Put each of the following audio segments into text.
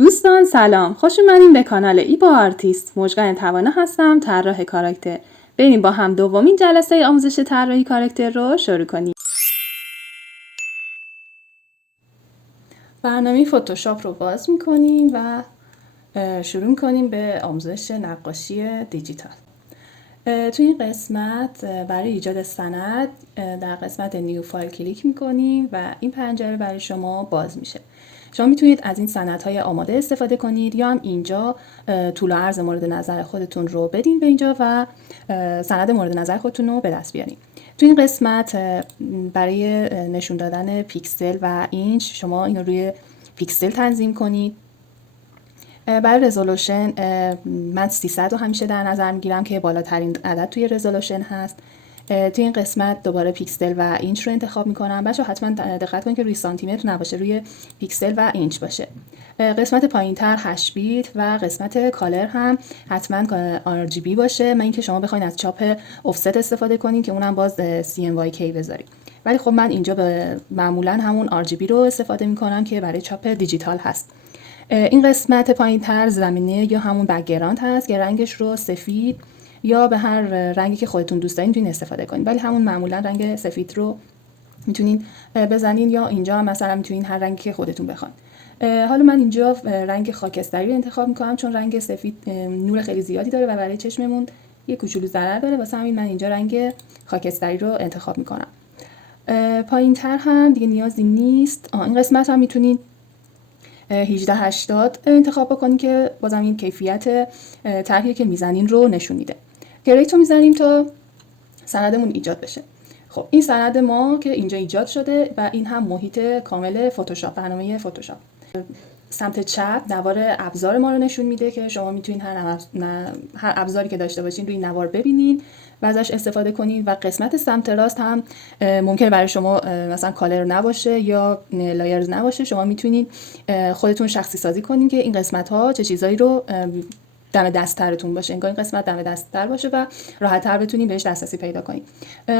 دوستان سلام، خوش اومدین به کانال ایبا آرتیست. مژگان توانا هستم، طراح کاراکتر. بریم با هم دومین جلسه آموزش طراحی کاراکتر رو شروع کنیم. برنامه فتوشاپ رو باز میکنیم و شروع میکنیم به آموزش نقاشی دیجیتال. توی این قسمت برای ایجاد سند در قسمت نیو فایل کلیک میکنیم و این پنجره برای شما باز میشه. شما میتونید از این سندهای آماده استفاده کنید یا هم اینجا طول و عرض مورد نظر خودتون رو بدین به اینجا و سند مورد نظر خودتون رو به دست بیارین. توی این قسمت برای نشون دادن پیکسل و اینچ شما این رو روی پیکسل تنظیم کنید. برای رزولوشن من 300 رو همیشه در نظر میگیرم که بالاترین عدد توی رزولوشن هست. توی این قسمت دوباره پیکسل و اینچ رو انتخاب میکنم. بچه حتما دقت کنید که روی سانتی متر نباشه، روی پیکسل و اینچ باشه. قسمت پایینتر 8 بیت و قسمت کالر هم حتما RGB باشه. من اینکه شما بخواید از چاپ افست استفاده کنین که اونم باز CMYK بذارید. ولی خب من اینجا معمولا همون RGB رو استفاده میکنم که برای چاپ دیجیتال هست. این قسمت پایینتر زمینه یا همون بک‌گراند هست که رنگش رو سفید یا به هر رنگی که خودتون دوست دارین میتونین استفاده کنین، ولی همون معمولا رنگ سفید رو میتونین بزنین یا اینجا هم مثلا میتونین هر رنگی که خودتون بخواین. حالا من اینجا رنگ خاکستری رو انتخاب میکنم چون رنگ سفید نور خیلی زیادی داره و برای چشممون یه کوچولو ضرر داره، واسه همین من اینجا رنگ خاکستری رو انتخاب میکنم. پایینتر هم دیگه نیازی نیست. این قسمت هم میتونین 1880 انتخاب بکنیم که بازم این کیفیت طرحی که میزنین رو نشون میده. کرییت رو میزنیم تا سندمون ایجاد بشه. خب این سند ما که اینجا ایجاد شده و این هم محیط کامل فتوشاپ، برنامه فتوشاپ. سمت چپ نوار ابزار ما رو نشون میده که شما میتونین هر ابزاری که داشته باشین روی نوار ببینین و ازش استفاده کنین. و قسمت سمت راست هم ممکنه برای شما مثلا کالر نباشه یا لایرز نباشه، شما میتونین خودتون شخصی سازی کنین که این قسمت ها چه چیزایی رو دم دستترتون باشه، انگار این قسمت دم دستتر باشه و راحت‌تر بتونین بهش دسترسی پیدا کنین.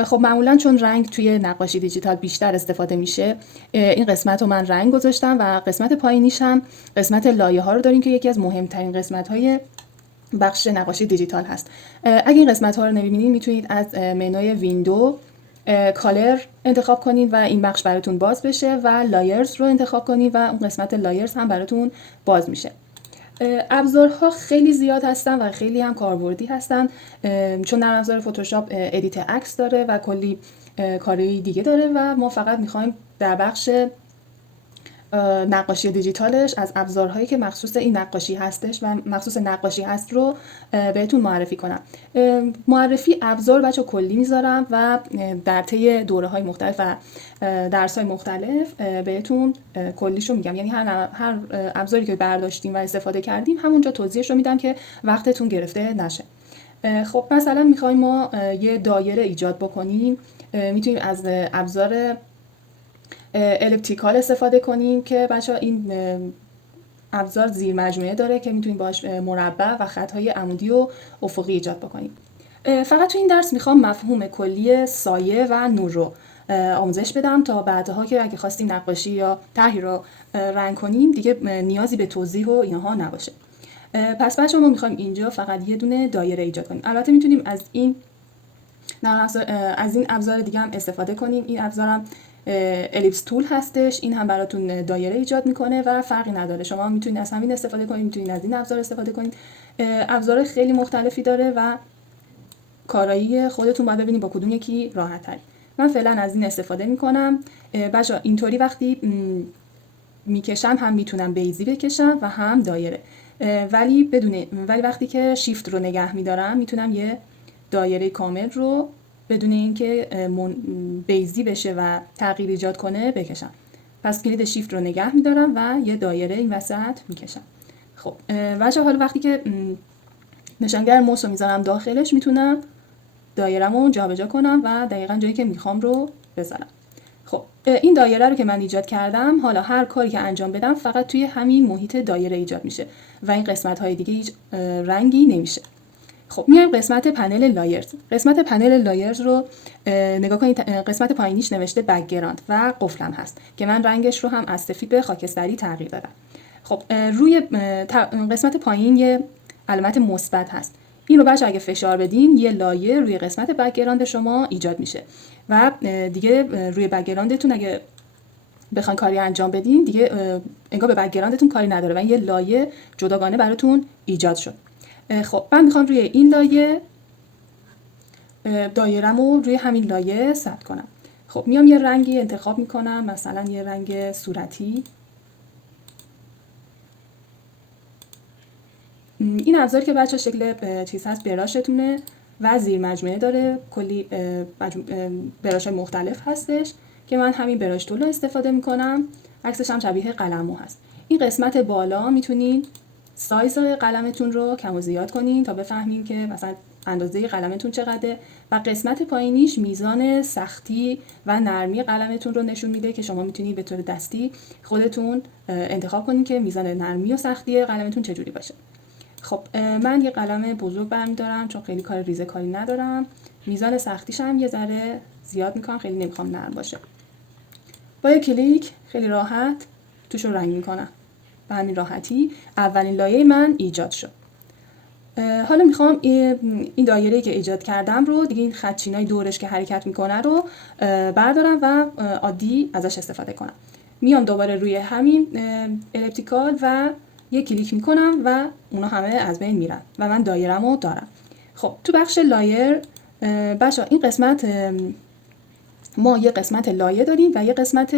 خب معمولا چون رنگ توی نقاشی دیجیتال بیشتر استفاده میشه، این قسمت رو من رنگ گذاشتم و قسمت پایینیش هم قسمت لایه ها رو داریم که یکی از مهمترین قسمت های بخش نقاشی دیجیتال هست. اگه این قسمت ها رو نمی‌بینید میتونید از منوی ویندو کالر انتخاب کنید و این بخش براتون باز بشه و لایرز رو انتخاب کنید و اون قسمت لایرز هم براتون باز میشه. ابزارها خیلی زیاد هستن و خیلی هم کاربردی هستن، چون نرم افزار فتوشاپ ادیت عکس داره و کلی کارهای دیگه داره و ما فقط میخوایم در بخش نقاشی دیجیتالش از ابزارهایی که مخصوص این نقاشی هستش و مخصوص نقاشی هست رو بهتون معرفی کنم. معرفی ابزار بچه کلی میذارم و در طی دوره‌های مختلف و درس‌های مختلف بهتون کلیشو میگم، یعنی هر ابزاری که برداشتیم و استفاده کردیم همونجا توضیحش رو میدم که وقتتون گرفته نشه. خب مثلا میخوایم ما یه دایره ایجاد بکنیم، میتونیم از ابزار الیپتیکال استفاده کنیم که بچه‌ها این ابزار زیر مجموعه داره که میتونیم باش مربع و خطهای عمودی و افقی ایجاد بکنیم. فقط تو این درس میخوام مفهوم کلی سایه و نور رو آموزش بدم تا بعدها که اگه خواستیم نقاشی یا طرحی رو رنگ کنیم دیگه نیازی به توضیح و اینها نباشه. پس بچه‌ها ما میخوایم اینجا فقط یه دونه دایره ایجاد کنیم. البته میتونیم از این ابزار دیگه هم استفاده کنیم. این ابزارم الیپس تول هستش، این هم براتون دایره ایجاد میکنه و فرقی نداره، شما میتونید از همین استفاده کنید، میتونید از این ابزار استفاده کنید. ابزار خیلی مختلفی داره و کارایی خودتون باید ببینید با کدوم یکی راحت تری. من فعلا از این استفاده میکنم. بچه‌ها اینطوری وقتی میکشم هم میتونم بیزی بکشم و هم دایره، ولی وقتی که شیفت رو نگه میدارم میتونم یه دایره کامل رو بدون اینکه بیزی بشه و تغییر ایجاد کنه بکشم. پس کلید شیفت رو نگه میدارم و یه دایره این وسط میکشم. خب بچه‌ها حالا وقتی که نشانگر موس رو میذارم داخلش میتونم دایره‌مو جابجا کنم و دقیقاً جایی که میخوام رو بذارم. خب این دایره رو که من ایجاد کردم، حالا هر کاری که انجام بدم فقط توی همین محیط دایره ایجاد میشه و این قسمت‌های دیگه هیچ رنگی نمیشه. خب میایم قسمت پنل لایرز. قسمت پنل لایرز رو نگاه کنید، قسمت پایینیش نوشته بک‌گراند و قفلم هست که من رنگش رو هم از سفید به خاکستری تغییر دادم. خب روی قسمت پایین یه علامت مثبت هست. این رو بچه اگه فشار بدین یه لایه روی قسمت بک‌گراند شما ایجاد میشه و دیگه روی بک‌گراندتون اگه بخواین کاری انجام بدین دیگه انگار به بک‌گراندتون کاری نداره و یه لایه جداگانه براتون ایجاد شد. خب من میخوام روی این لایه دایره‌مو روی همین لایه ثبت کنم. خب میام یه رنگی انتخاب میکنم، مثلا یه رنگ صورتی. این ابزار که بچه شکل چیز هست براشتونه و زیر مجموعه داره، کلی براش مختلف هستش که من همین براش تول رو استفاده میکنم. عکسش هم شبیه قلمو هست. این قسمت بالا میتونین سایز قلمتون رو کم و زیاد کنین تا بفهمین که مثلا اندازه قلمتون چقدره و قسمت پایینیش میزان سختی و نرمی قلمتون رو نشون میده که شما میتونید به طور دستی خودتون انتخاب کنین که میزان نرمی و سختی قلمتون چجوری باشه. خب من یه قلم بزرگ برمیدارم چون خیلی کار ریزه کاری ندارم. میزان سختیش هم یه ذره زیاد میکنم، خیلی نمیخوام نرم باشه. با یه کلیک خیلی راحت توش رو رنگ میکنم. به همین راحتی اولین لایه من ایجاد شد. حالا میخوام این دایره‌ای که ایجاد کردم رو دیگه، این خطچینای دورش که حرکت میکنه رو بردارم و عادی ازش استفاده کنم. میام دوباره روی همین الیپتیکال و یک کلیک میکنم و اونا همه از بین میرن و من دایره‌مو دارم. خب تو بخش لایر بچه‌ها این قسمت ما یه قسمت لایه داریم و یه قسمت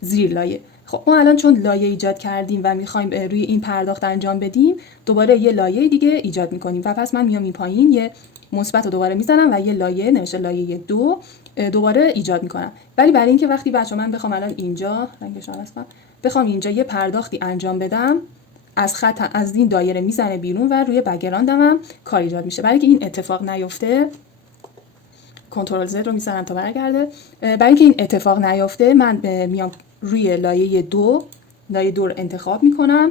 زیر لایه. خب ما الان چون لایه ایجاد کردیم و میخوایم روی این پرداخت انجام بدیم، دوباره یه لایه دیگه ایجاد میکنیم و پس من میام این پایین یه مثبت رو دوباره میزنم و یه لایه نوشته لایه 2 دوباره ایجاد میکنم. ولی برای اینکه وقتی بچه‌ها من بخوام الان اینجا رنگش عوض کنم، بخوام اینجا یه پرداختی انجام بدم، از این دایره میزنه بیرون و روی بک‌گراندم هم کار ایجاد میشه. برای اینکه این اتفاق نیفته کنترل زد رو میزنم تا برگرده. برای اینکه این اتفاق نیفته من میام روی لایه 2 رو انتخاب میکنم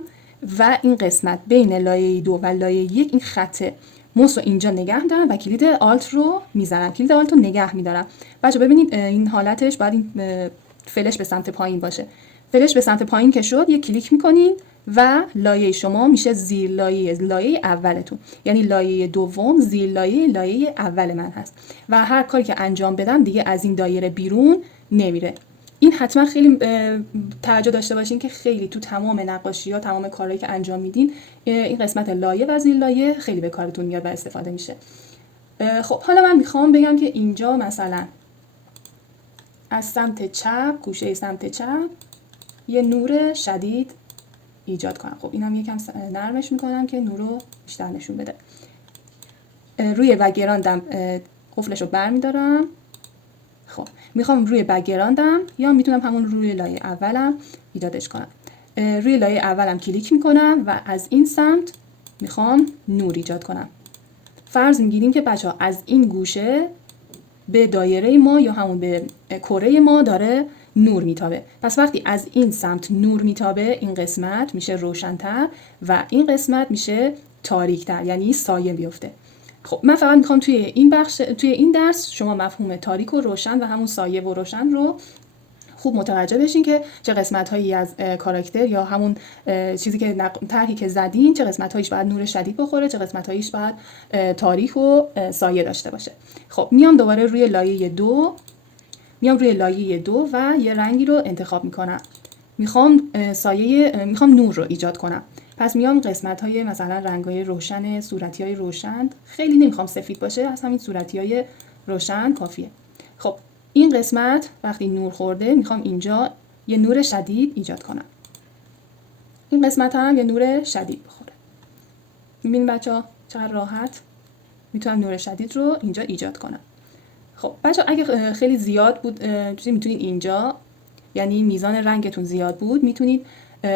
و این قسمت بین لایه 2 و لایه 1 این خط موس رو اینجا نگه دارم و کلید آلت رو میزنم. کلید آلت رو نگه میدارم. بچه ببینید این حالتش باید این فلش به سمت پایین باشه. فلش به سمت پایین که شد یک کلیک میکنین و لایه شما میشه زیر لایه اولتون، یعنی لایه دوم زیر لایه اول من هست و هر کاری که انجام بدم دیگه از این دایره بیرون نمیره. این حتما خیلی توجه داشته باشین که خیلی تو تمام نقاشی‌ها، تمام کارهایی که انجام میدین این قسمت لایه و زیر لایه خیلی به کارتون میاد و استفاده میشه. خب حالا من میخوام بگم که اینجا مثلا از سمت چپ، گوشه سمت چپ یه نور شدید ایجاد کنم. خب اینم یکم نرمش میکنم که نور رو بیشتر نشون بده. روی بک‌گراندم قفلش رو برمیدارم. خب میخوام روی بک‌گراندم یا میتونم همون روی لایه اولم ایجادش کنم. روی لایه اولم کلیک میکنم و از این سمت میخوام نور ایجاد کنم. فرض میگیریم که بچه‌ها از این گوشه به دایره ما یا همون به کره ما داره نور میتابه. پس وقتی از این سمت نور میتابه این قسمت میشه روشن‌تر و این قسمت میشه تاریک‌تر، یعنی سایه بیفته. خب من فقط میخوام توی این درس شما مفهوم تاریک و روشن و همون سایه و روشن رو خوب متوجه بشین که چه قسمت‌هایی از کاراکتر یا همون چیزی که طرحی که زدین چه قسمت‌هایش باید نور شدید بخوره، چه قسمت‌هایش باید تاریک و سایه داشته باشه. خب میام دوباره روی لایه 2 و یه رنگی رو انتخاب میکنم. میخوام نور رو ایجاد کنم. پس میام قسمت‌های مثلا رنگ‌های روشن، صورتی‌های روشن، خیلی نمیخوام سفید باشه، از همین صورتی‌های روشن کافیه. خب این قسمت وقتی نور خورده میخوام اینجا یه نور شدید ایجاد کنم. این قسمت هم یه نور شدید بخوره. میبینید بچه‌ها چقدر راحت میتونم نور شدید رو اینجا ایجاد کنم. خب بچه‌ها اگه خیلی زیاد بود میتونید اینجا، یعنی میزان رنگتون زیاد بود، میتونید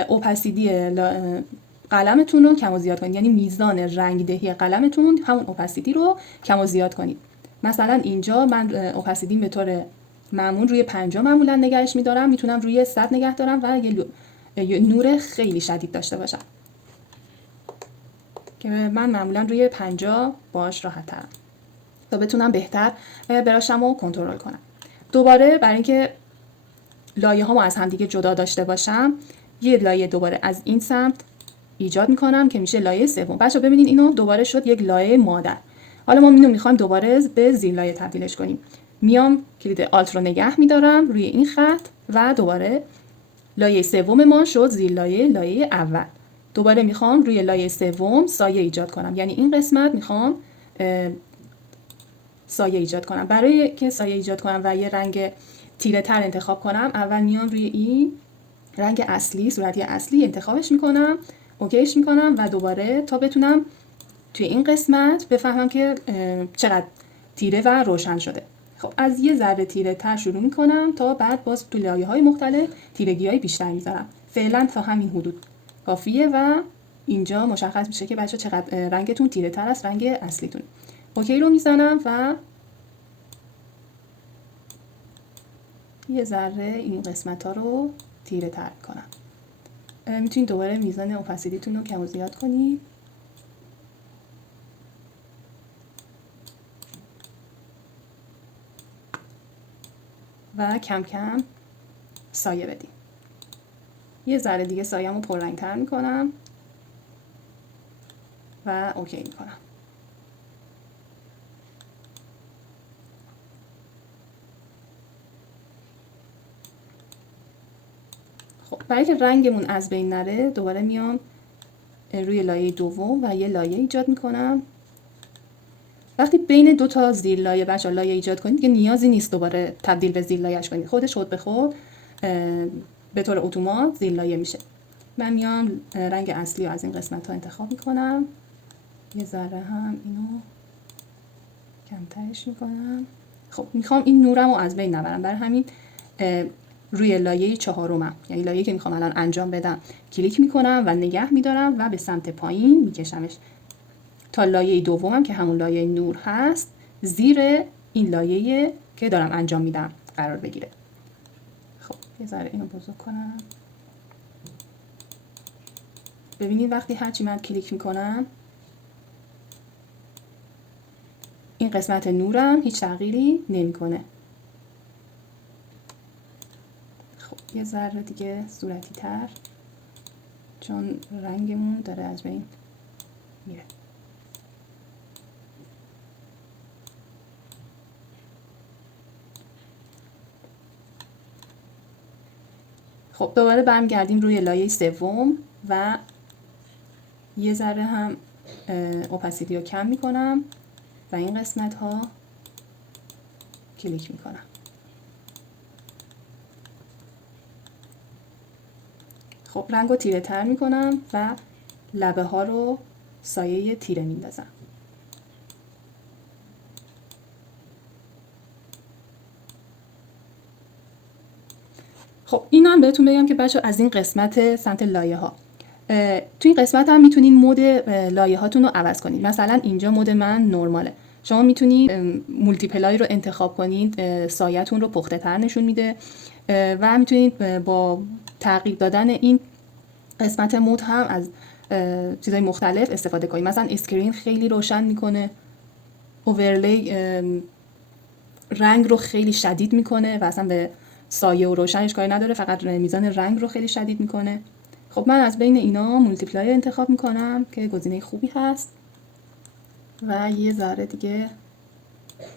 اوپاسیتی قلمتون رو کم و زیاد کنید، یعنی میزان رنگدهی قلمتون همون اوپاسیتی رو کم و زیاد کنید. مثلا اینجا من اوپاسیتیم به طور معمول روی 50 معمولا نگهش میدارم، میتونم روی 100 نگه دارم و یه نور خیلی شدید داشته باشم که من معمولا روی 50 باش راحت ترم تا بتونم بهتر براشم و کنترل کنم. دوباره برای اینکه لایه هامو از همدیگه جدا داشته باشم یه لایه دوباره از این سمت ایجاد میکنم که میشه لایه سوم. بچه ببینید اینو دوباره شد یک لایه مادر. حالا ما اینو میخوایم دوباره به زیر لایه تبدیلش کنیم. میام کلید آلت رو نگه میدارم روی این خط و دوباره لایه سوم ما شد زیر لایه اول. دوباره میخوام روی لایه سوم سایه ایجاد کنم، یعنی این قسمت میخوام سایه ایجاد کنم. برای که سایه ایجاد کنم و یه رنگ تیره تر انتخاب کنم، اول میام روی این رنگ اصلی، صورتی اصلی انتخابش میکنم، اوکیش میکنم و دوباره تا بتونم توی این قسمت بفهمم که چقدر تیره و روشن شده. خب از یه ذره تیره تر شروع میکنم تا بعد باز تو لایه های مختلف تیرگی های بیشتر میذارم. فعلا تا همین حدود کافیه و اینجا مشخص میشه که بچه چقدر رنگتون تیره تر از رنگ اصلیتون. اوکی رو میزنم و یه ذره این قسمت ها رو تیره تر کنم. میتونید دوباره میزان اوپاسیتیتون رو کم و زیاد کنید. و کم کم سایه بدیم. یه ذره دیگه سایه‌مو پررنگ‌تر میکنم و اوکی میکنم. خب برای که رنگمون از بین نره دوباره میام روی لایه دوم و یه لایه ایجاد میکنم. وقتی بین دو تا زیر لایه بچه‌ها لایه ایجاد کنید که نیازی نیست دوباره تبدیل به زیر لایه‌اش کنید، خود به خود به طور اتومات زیر لایه میشه. من میام رنگ اصلی رو از این قسمت ها انتخاب میکنم، یه ذره هم اینو کمترش میکنم. خب میخوام این نورم رو از بین نبرم، برای همین روی لایه چهارمم، یعنی لایه که میخوام الان انجام بدم، کلیک میکنم و نگه میدارم و به سمت پایین میکشمش تا لایه دومم که همون لایه نور هست زیر این لایه که دارم انجام میدم قرار بگیره. خب یه ذره اینو بزرگ کنم. ببینید وقتی هرچی من کلیک میکنم این قسمت نورم هیچ تغییری نمیکنه. خب یه ذره دیگه صورتی تر چون رنگمون داره از بین میره. خب دوباره برمیگردیم روی لایه سوم و یه ذره هم اوپاسیتی رو کم میکنم و این قسمت ها کلیک میکنم. خب رنگ رو تیره تر میکنم و لبه ها رو سایه تیره میندازم. خب این هم بهتون بگم که بچه از این قسمت سمت لایه ها توی این قسمت هم میتونین مود لایه هاتون رو عوض کنید. مثلا اینجا مود من نرماله، شما میتونید مولتی پلای رو انتخاب کنید، سایه‌تون رو پخته تر نشون میده و میتونید با تغییر دادن این قسمت مود هم از چیزای مختلف استفاده کنید. مثلا اسکرین خیلی روشن میکنه، اوورلی رنگ رو خیلی شدید میکنه و اصلا به سایه و روشنش کاری نداره، فقط میزان رنگ رو خیلی شدید میکنه. خب من از بین اینا مولتیپلای انتخاب میکنم که گزینه خوبی هست و یه ذره دیگه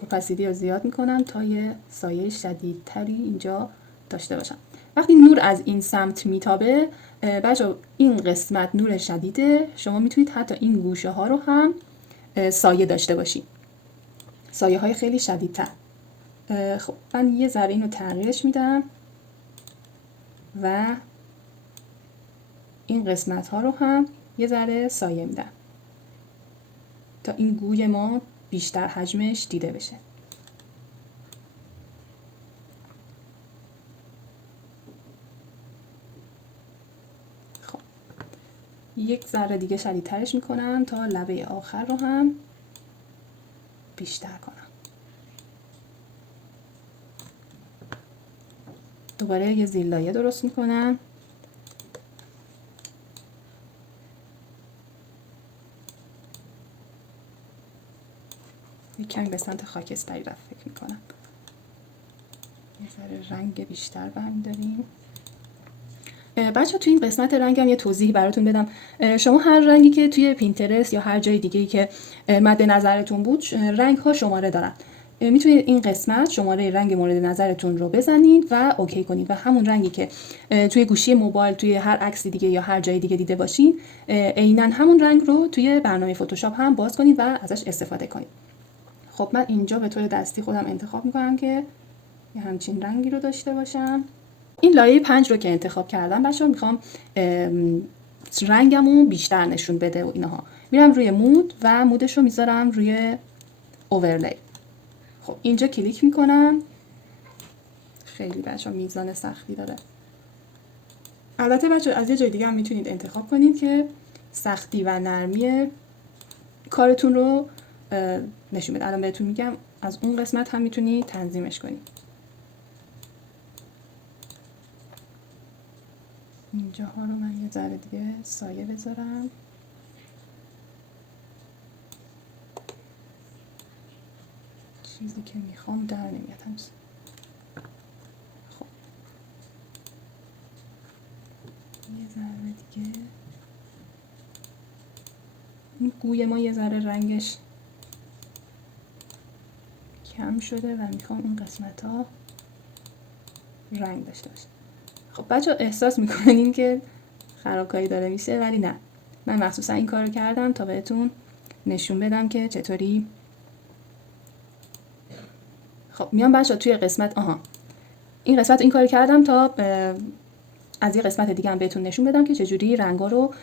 اوپاسیتی رو زیاد میکنم تا یه سایه شدیدتری اینجا داشته باشم. وقتی نور از این سمت میتابه بچه این قسمت نور شدیده، شما میتونید حتی این گوشه ها رو هم سایه داشته باشید، سایه های خیلی شدیدتر. خب من یه ذره اینو تغییرش میدم و این قسمت ها رو هم یه ذره سایه میدم تا این گوی ما بیشتر حجمش دیده بشه. خب یک ذره دیگه شدیدترش میکنم تا لبه آخر رو هم بیشتر کنم. دوباره یه زیر لایه درست میکنم. یک کمی به سمت خاکستری رفت فکر میکنم. یه ذره رنگ بیشتر برمی‌داریم. بچه توی این قسمت رنگ هم یه توضیح براتون بدم. شما هر رنگی که توی پینترست یا هر جای دیگه‌ای که مد نظرتون بود رنگ ها شماره دارن. میتونید این قسمت شماره رنگ مورد نظرتون رو بزنید و اوکی کنید و همون رنگی که توی گوشی موبایل توی هر عکس دیگه یا هر جای دیگه دیده باشین عیناً همون رنگ رو توی برنامه فتوشاپ هم باز کنید و ازش استفاده کنید. خب من اینجا به طور دستی خودم انتخاب میکنم که یه همچین رنگی رو داشته باشم. این لایه 5 رو که انتخاب کردم بچه‌ها میخوام رنگمو بیشتر نشون بده و اینها. میرم روی مود و مودش رو میذارم روی اوورلی. خب اینجا کلیک میکنم. خیلی بچه‌ها میزان سختی داره. البته بچه‌ها از یه جای دیگه هم میتونید انتخاب کنید که سختی و نرمی کارتون رو نشون بده. الان بهتون میگم از اون قسمت هم میتونید تنظیمش کنید. اینجاها رو من یه ذره دیگه سایه بذارم. چیزی که میخوام در نمیاد هنوز. خب یه ذره دیگه این گوی ما یه ذره رنگش کم شده و میخوام این قسمت ها رنگ داشته باشه. خب بچه احساس میکنین که خرابکاری داره میشه، ولی نه، من مخصوصا این کار رو کردم تا بهتون نشون بدم که چطوری. خب میام بچه توی قسمت این قسمت این کار کردم تا از یه قسمت دیگه هم بهتون نشون بدم که چجوری رنگا رو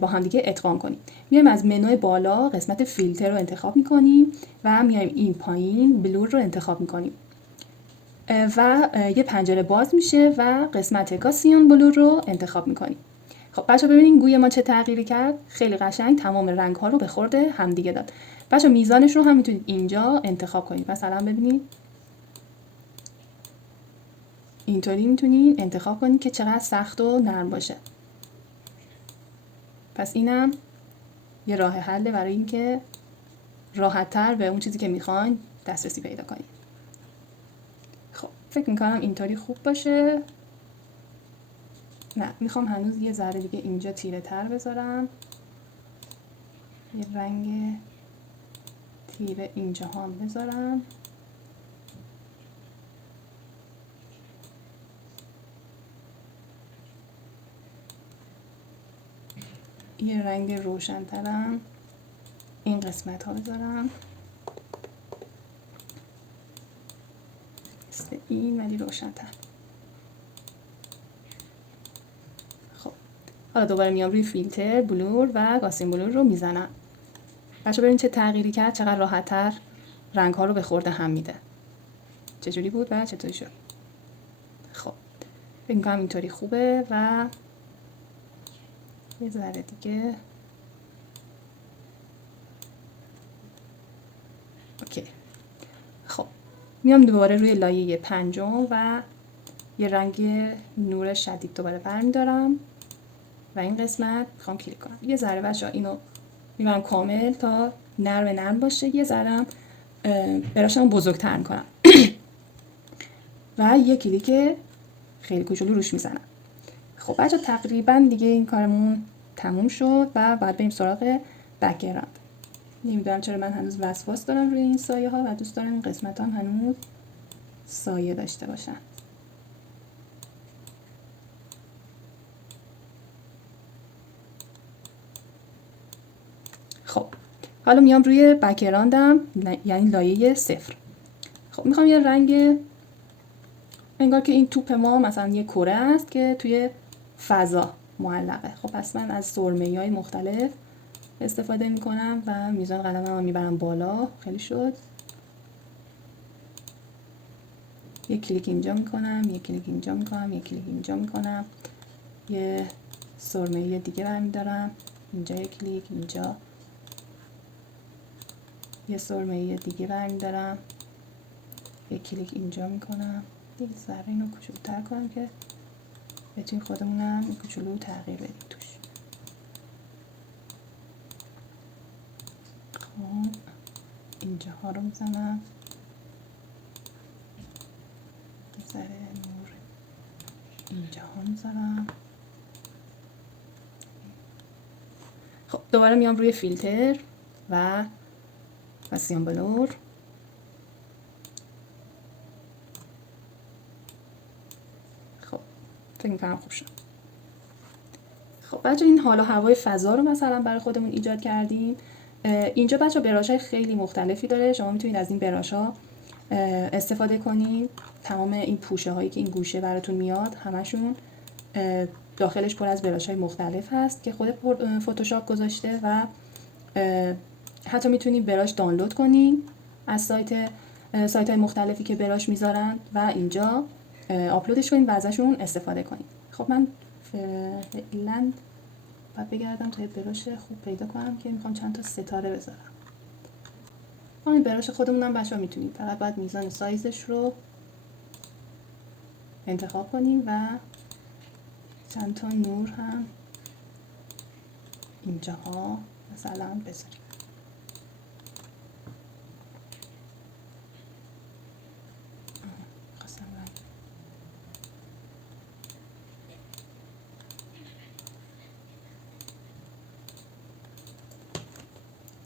با هم دیگه ادغام کنیم. میایم از منوی بالا قسمت فیلتر رو انتخاب میکنیم و میایم این پایین بلور رو انتخاب میکنیم و یه پنجره باز میشه و قسمت گاسیون بلور رو انتخاب میکنیم. خب بچه ببینید گوی ما چه تغییری کرد. خیلی قشنگ تمام رنگ ها رو به خورد همدیگه داد. بچه میزانش رو هم میتونید اینجا انتخاب کنید. مثلا ببینید اینطوری میتونید انتخاب کنید که چقدر سخت و نرم باشه. پس اینم یه راه حله برای اینکه راحت‌تر به اون چیزی که میخواین دسترسی پیدا کنید. خب فکر میکنم اینطوری خوب باشه. نه، میخوام هنوز یه ذره دیگه اینجا تیره تر بذارم. یه رنگ تیره اینجا هم بذارم. یه رنگ روشن‌ترم این قسمت ها بذارم. مثل این ولی روشن‌تر. خب حالا دوباره میام روی فیلتر بلور و گاسین بلور رو میزنم. بچه ببین چه تغییری کرد، چقدر راحت‌تر رنگ ها رو به خورده هم میده. چجوری بود و چطوری شد؟ خب فکر می‌کنم اینطوری خوبه و یه ذره دیگه اوکی. خب میام دوباره روی لایه 5 و یه رنگ نور شدید دوباره برمیدارم و این قسمت میخوام کلیک کنم. یه ذره بچه‌ها اینو میبرم کامل تا نرم باشه. یه ذره براشم بزرگتر میکنم و یه کلیک خیلی کوچولو روش میزنم. خب بچه‌ها تقریبا دیگه این کارمون تموم شد و بعد بریم سراغ بک‌گراند. نمیدونم چرا من هنوز وسواس دارم روی این سایه ها و دوست دارم این قسمت هم هنوز سایه داشته باشن. خب حالا میام روی بک‌گراندم، یعنی لایه 0. خب میخوام یه رنگ انگار که این توپ ما مثلا یه کره است که توی فضا معلقه. خب پس من از سرمه‌های مختلف استفاده میکنم و میزان قلمم میبرم بالا. خیلی شد. یک کلیک اینجا میکنم، یک کلیک اینجا میکنم، یک کلیک اینجا میکنم. یه سرمه‌ای دیگه برمیدارم، اینجا یک کلیک، اینجا یه سرمه‌ای دیگه برمیدارم، یک کلیک اینجا میکنم. یک ذره اینو کوچولوتر کنم که بتونیم خودمونم این کوچولو تغییر بدیم توش. خب اینجا ها رو میزنم، یه ذره نور اینجا ها میذارم. خب دوباره میام روی فیلتر و گاسیون بلور. خب فکر میکنم خوب شد. خب بچه این حال و هوای فضا رو مثلا برای خودمون ایجاد کردیم. اینجا بچه براش‌های خیلی مختلفی داره، شما میتونید از این براش‌ها استفاده کنید. تمام این پوشه هایی که این گوشه براتون میاد همشون داخلش پر از براش‌های مختلف هست که خود فتوشاپ گذاشته و حتی میتونید براش دانلود کنید از سایت های مختلفی که براش میذارن و اینجا آپلودش کنید و ازشون استفاده کنید. خب من فعلا باید بگردم تا یه براش خوب پیدا کنم که میخوام چند تا ستاره بذارم. همین براش خودمونم بچه‌ها میتونید، فقط باید میزان سایزش رو انتخاب کنیم و چند تا نور هم اینجاها مثلا بذاریم.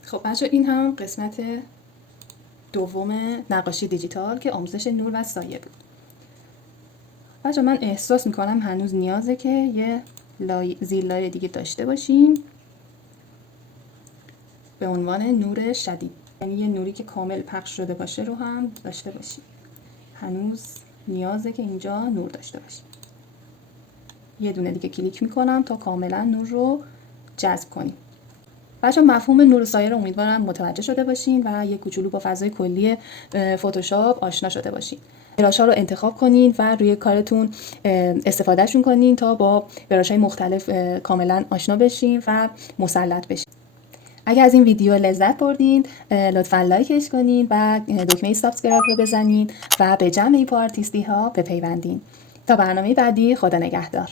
خب بچه این هم قسمت دوم نقاشی دیجیتال که آموزش نور و سایه بود. بچه من احساس میکنم هنوز نیازه که یه زیر لایه دیگه داشته باشیم به عنوان نور شدید، یعنی یه نوری که کامل پخش شده باشه رو هم داشته باشیم. هنوز نیازه که اینجا نور داشته باشیم. یه دونه دیگه کلیک میکنم تا کاملا نور رو جذب کنیم. بچه مفهوم نور و سایه رو امیدوارم متوجه شده باشین و یه کوچولو با فضای کلی فتوشاپ آشنا شده باشین. براش‌ها رو انتخاب کنین و روی کارتون استفادهشون کنین تا با براش‌های مختلف کاملا آشنا بشین و مسلط بشین. اگر از این ویدیو لذت بردین لطفاً لایکش کنین و دکمه سابسکرایب رو بزنین و به جمع ایپو آرتیستی ها بپیوندین. تا برنامه بعدی، خدا نگهدار.